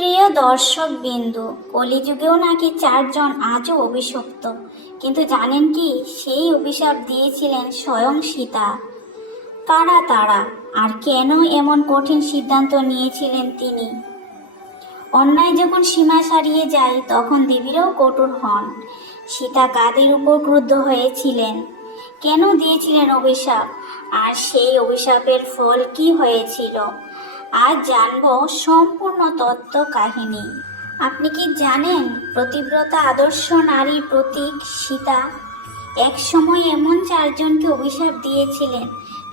প্রিয় দর্শক বিন্দু, কলিযুগেও নাকি চারজন আজও অভিশপ্ত। কিন্তু জানেন কি, সেই অভিশাপ দিয়েছিলেন স্বয়ং সীতা। কারা তারা, আর কেন এমন কঠিন সিদ্ধান্ত নিয়েছিলেন তিনি? অন্যায় যখন সীমা ছাড়িয়ে যায়, তখন দেবীরাও কঠোর হন। সীতা কাদের উপর ক্রুদ্ধ হয়েছিলেন? কেন দিয়েছিলেন অভিশাপ? আর সেই অভিশাপের ফল কি হয়েছিল? আজ জানবো সম্পূর্ণ তত্ত্ব কাহিনী। আপনি কি জানেন, প্রতিব্রতা আদর্শ নারীর প্রতীক সীতা এক সময় এমন চারজনকে অভিশাপ দিয়েছিলেন,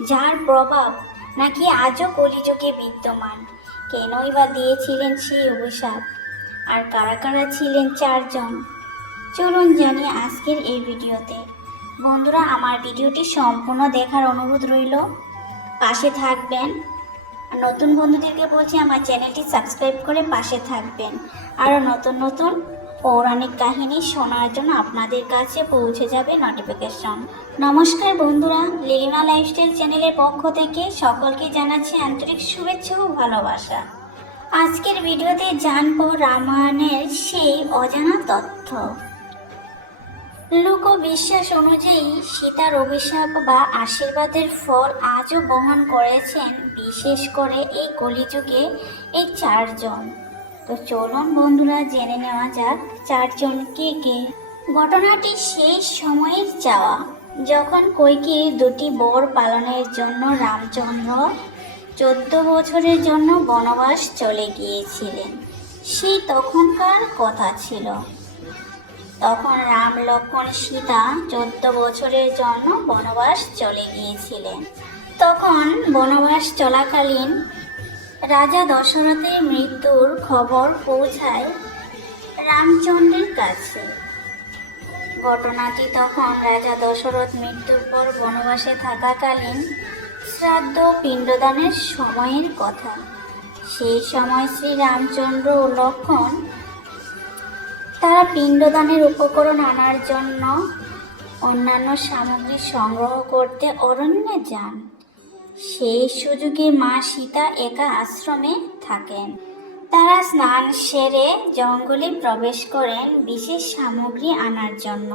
যার প্রভাব নাকি আজও কলিযুগে বিদ্যমান। কেনই বা দিয়েছিলেন সেই অভিশাপ, আর কারা কারা ছিলেন চারজন? চলুন জানি আজকের এই ভিডিওতে। বন্ধুরা, আমার ভিডিওটি সম্পূর্ণ দেখার অনুরোধ রইল, পাশে থাকবেন। আর নতুন বন্ধুদেরকে বলছি, আমার চ্যানেলটি সাবস্ক্রাইব করে পাশে থাকবেন। আরও নতুন নতুন পৌরাণিক কাহিনী শোনার জন্য আপনাদের কাছে পৌঁছে যাবে নোটিফিকেশন। নমস্কার বন্ধুরা, লিলিমা লাইফস্টাইল চ্যানেলের পক্ষ থেকে সকলকে জানাচ্ছি আন্তরিক শুভেচ্ছা ও ভালোবাসা। আজকের ভিডিওতে জানবো রামায়ণের সেই অজানা তথ্য। লোকবিশ্বাস অনুযায়ী সীতার অভিশাপ বা আশীর্বাদের ফল আজও বহন করেছেন বিশেষ করে এই কলিযুগে এই চারজন। তো চলুন বন্ধুরা, জেনে নেওয়া যাক চারজন কে কে। ঘটনাটি সেই সময়ের চাওয়া, যখন কইকেয়ীর দুটি বর পালনের জন্য রামচন্দ্র 14 বছরের জন্য বনবাস চলে গিয়েছিলেন। সেই তখনকার কথা ছিল। তখন রাম, লক্ষ্মণ, সীতা 14 বছরের জন্য বনবাস চলে গিয়েছিলেন। তখন বনবাস চলাকালীন রাজা দশরথের মৃত্যুর খবর পৌঁছায় রামচন্দ্রের কাছে। ঘটনাটি তখন রাজা দশরথ মৃত্যুর পর বনবাসে থাকাকালীন শ্রাদ্ধ পিণ্ডদানের সময়ের কথা। সেই সময় শ্রী রামচন্দ্র ও লক্ষ্মণ তারা পিণ্ডদানের উপকরণ আনার জন্য অন্যান্য সামগ্রী সংগ্রহ করতে অরণ্যে যান। সেই সুযোগে মা সীতা একা আশ্রমে থাকেন। তারা স্নান সেরে জঙ্গলে প্রবেশ করেন বিশেষ সামগ্রী আনার জন্য।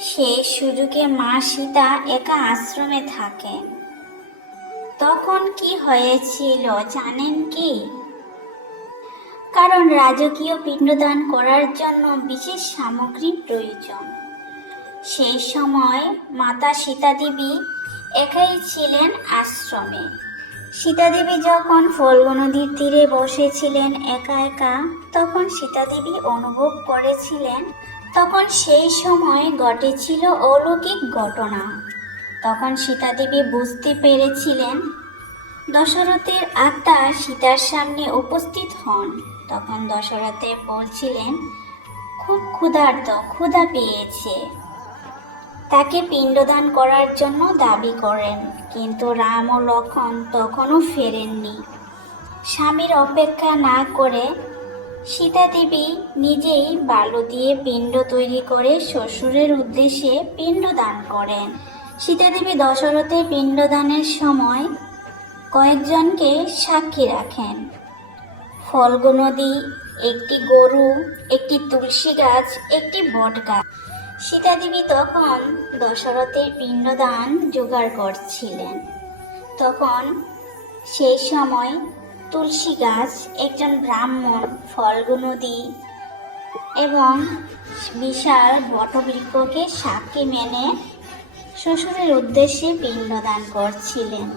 সেই সুযোগে মা সীতা একা আশ্রমে থাকেন। তখন কি হয়েছিল জানেন কি? কারণ রাজকীয় পিণ্ডদান করার জন্য বিশেষ সামগ্রী প্রয়োজন। সেই সময় মাতা সীতা দেবী একাই ছিলেন আশ্রমে। সীতা দেবী যখন ফল্গু নদীর তীরে বসেছিলেন একা একা, তখন সীতা দেবী অনুভব করেছিলেন, তখন সেই সময় ঘটেছিল অলৌকিক ঘটনা। তখন সীতা দেবী বুঝতে পেরেছিলেন দশরথের আত্মা সীতার সামনে উপস্থিত হন। তখন দশরথে বলছিলেন, খুব ক্ষুধা পেয়েছে। তাকে পিণ্ডদান করার জন্য দাবি করেন। কিন্তু রাম ও লক্ষ্মণ তখনও ফেরেননি। স্বামীর অপেক্ষা না করে সীতা দেবী নিজেই বালু দিয়ে পিণ্ড তৈরি করে শ্বশুরের উদ্দেশ্যে পিণ্ডদান করেন। সীতা দেবী দশরথের পিণ্ডদানের সময় কয়েকজনকে সাক্ষী রাখেন। ফল্গু নদী, একটি গরু, একটি তুলসী গাছ, একটি বট গাছ। সীতা দেবী তখন দশরথের পিণ্ডদান জোগাড় করছিলেন। তখন সেই সময় তুলসী গাছ, একজন ব্রাহ্মণ, ফল্গু নদী এবং বিশাল বটবৃক্ষকে সাক্ষী মেনে শ্বশুরের উদ্দেশ্যে পিণ্ডদান করছিলেন।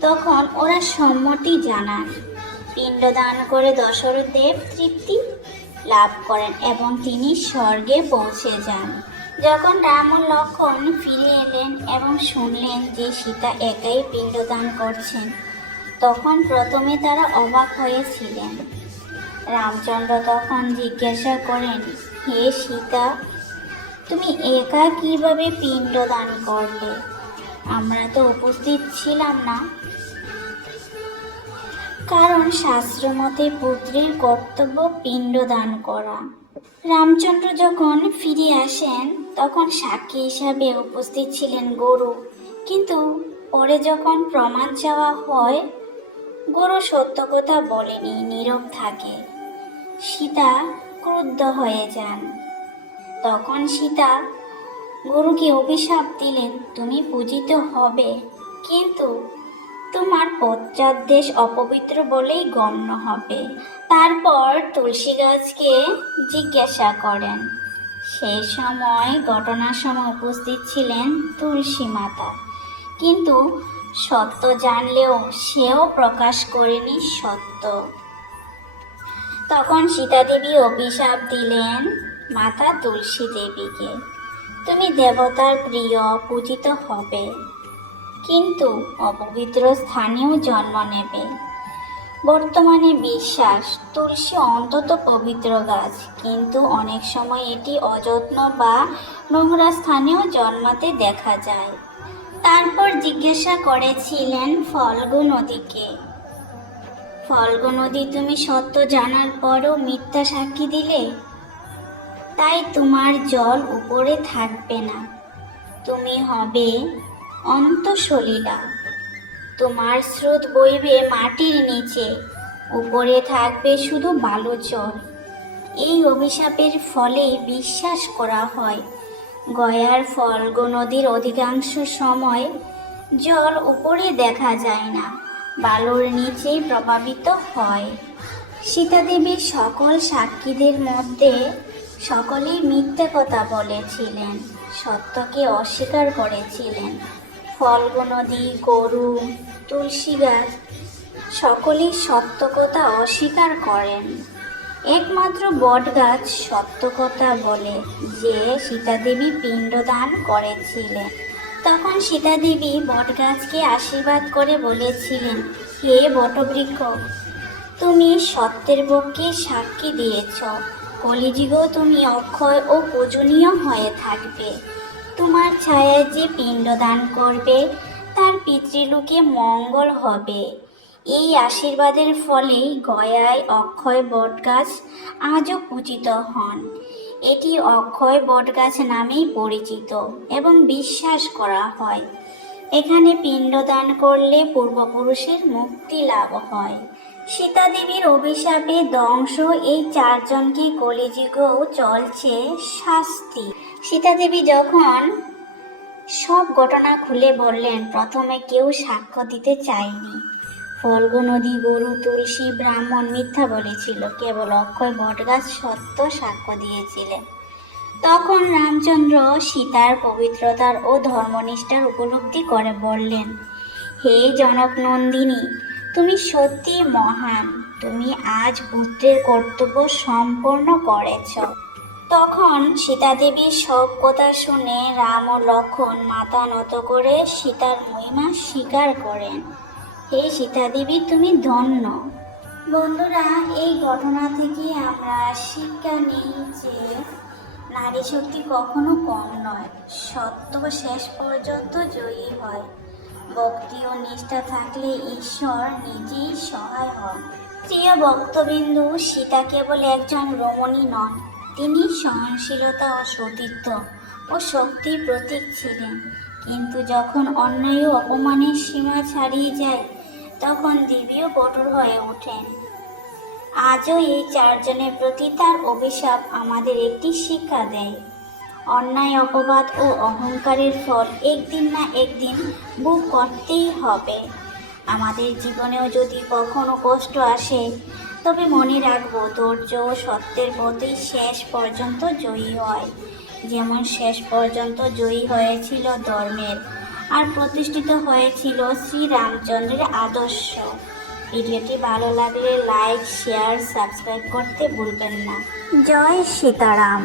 তখন ওরা সম্মতি জানান। পিণ্ডদান করে দশরথ দেব তৃপ্তি লাভ করেন এবং তিনি স্বর্গে পৌঁছে যান। যখন রাম ও লক্ষ্মণ ফিরে এলেন এবং শুনলেন যে সীতা একাই পিণ্ডদান করছেন, তখন প্রথমে তারা অবাক হয়েছিলেন। রামচন্দ্র তখন জিজ্ঞাসা করেন, হে সীতা, তুমি একা কিভাবে পিণ্ডদান করলে? আমরা তো উপস্থিত ছিলাম না। কারণ শাস্ত্রমতে পুত্রের কর্তব্য পিণ্ডদান করা। রামচন্দ্র যখন ফিরে আসেন, তখন সাক্ষী হিসাবে উপস্থিত ছিলেন গরু। কিন্তু পরে যখন প্রমাণ চাওয়া হয়, গরু সত্য কথা বলেনি, নীরব থাকে। সীতা ক্রুদ্ধ হয়ে যান। তখন সীতা গরুকে অভিশাপ দিলেন, তুমি পূজিত হবে, কিন্তু তোমার পশ্চাৎ দেশ অপবিত্র বলেই গণ্য হবে। তারপর তুলসী গাছকে জিজ্ঞাসা করেন। সেই সময় ঘটনার সময় উপস্থিত ছিলেন তুলসী মাতা, কিন্তু সত্য জানলেও সেও প্রকাশ করেনি সত্য। তখন সীতা দেবী অভিশাপ দিলেন মাতা তুলসী দেবীকে, তুমি দেবতার প্রিয়, পূজিত হবে, কিন্তু অপবিত্র স্থানেও জন্ম নেবে। বর্তমানে বিশ্বাস তুলসী অন্তত পবিত্র গাছ, কিন্তু অনেক সময় এটি অযত্ন বা নোংরা স্থানেও জন্মাতে দেখা যায়। তারপর জিজ্ঞাসা করেছিলেন ফল্গু নদীকে, ফল্গু নদী, তুমি সত্য জানার পরও মিথ্যা সাক্ষী দিলে, তাই তোমার জল উপরে থাকবে না, তুমি হবে অন্তঃসলীলা। তোমার স্রোত বইবে মাটির নিচে, উপরে থাকবে শুধু বালু জল। এই অভিশাপের ফলেই বিশ্বাস করা হয় গয়ার ফল্গু নদীর অধিকাংশ সময় জল উপরে দেখা যায় না, বালুর নিচেই প্রভাবিত হয়। সীতা দেবীর সকল সাক্ষীদের মধ্যে সকলেই মিথ্যে কথা বলেছিলেন, সত্যকে অস্বীকার করেছিলেন। ফল্গু নদী, গরু, তুলসী গাছ সকলেই সত্য কথা অস্বীকার করেন। একমাত্র বট গাছ সত্য কথা বলে যে সীতা দেবী পিণ্ডদান করেছিলেন। তখন সীতা দেবী বট গাছকে আশীর্বাদ করে বলেছিলেন, হে বটবৃক্ষ, তুমি সত্যের পক্ষে সাক্ষী দিয়েছ, কলিযুগেও তুমি অক্ষয় ও পূজনীয় হয়ে থাকবে। তোমার ছায়ায় যে পিণ্ডদান করবে তার পিতৃলোকে মঙ্গল হবে। এই আশীর্বাদের ফলেই গয়ায় অক্ষয় বটগাছ আজও পূজিত হন। এটি অক্ষয় বটগাছ নামেই পরিচিত এবং বিশ্বাস করা হয় এখানে পিণ্ডদান করলে পূর্বপুরুষের মুক্তি লাভ হয়। সীতা দেবীর অভিশাপে ধ্বংস এই চারজনকে কলিযুগেও চলছে শাস্তি। সীতা দেবী যখন সব ঘটনা খুলে বললেন, প্রথমে কেউ সাক্ষ্য দিতে চায়নি। ফল্গু নদী, গরু, তুলসী, ব্রাহ্মণ মিথ্যা বলেছিল, কেবল অক্ষয় বটগাছ সত্য সাক্ষ্য দিয়েছিলেন। তখন রামচন্দ্র সীতার পবিত্রতার ও ধর্মনিষ্ঠার উপলব্ধি করে বললেন, হে জনক নন্দিনী, তুমি সত্যি মহান, তুমি আজ পুত্রের কর্তব্য সম্পন্ন করেছ। তখন সীতা দেবীর সব কথা শুনে রাম ও লক্ষ্মণ মাথা নত করে সীতার মহিমা স্বীকার করেন। হে সীতা দেবী, তুমি ধন্য। বন্ধুরা, এই ঘটনা থেকে আমরা শিক্ষা নিই যে নারী শক্তি কখনো কম নয়, সত্য শেষ পর্যন্ত জয়ী হয়। ভক্তি ও নিষ্ঠা থাকলে ঈশ্বর নিজেই সহায় হন। প্রিয় ভক্তবিন্দু, সীতা কেবল একজন রমণী নন, তিনি সহনশীলতা ও সতীত্ব ও শক্তির প্রতীক ছিলেন। কিন্তু যখন অন্যায় ও অপমানের সীমা ছাড়িয়ে যায়, তখন দেবীও কঠোর হয়ে ওঠেন। আজও এই চারজনের প্রতি তার অভিশাপ আমাদের একটি শিক্ষা দেয়, অন্যায়, অপবাদ ও অহংকারের ফল একদিন না একদিন ভোগ করতেই হবে। আমাদের জীবনেও যদি কখনো কষ্ট আসে, তবে মনে রাখবো ধৈর্য ও সত্যের পথেই শেষ পর্যন্ত জয়ী হয়। যেমন শেষ পর্যন্ত জয়ী হয়েছিল ধর্মের আর প্রতিষ্ঠিত হয়েছিল শ্রীরামচন্দ্রের আদর্শ। ভিডিওটি ভালো লাগলে লাইক, শেয়ার, সাবস্ক্রাইব করতে ভুলবেন না। জয় সীতারাম।